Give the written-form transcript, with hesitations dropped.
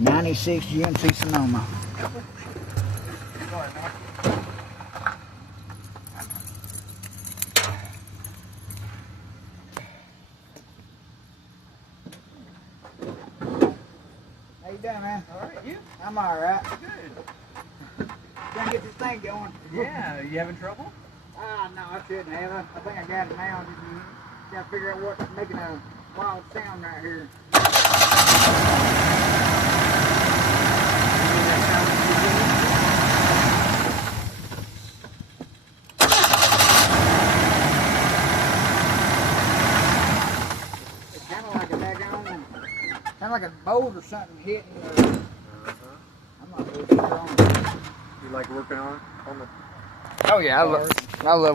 '96 GMC Sonoma. How you doing, man? All right, you? I'm all right. Good. Trying to get this thing going. Yeah, you having trouble? No, I shouldn't have. I think I got it now. Just got to figure out what's making a wild sound right here. It's kind of like a daggone, kind of like a bolt or something hitting. I'm not really sure on it. You like working on the Oh yeah, I love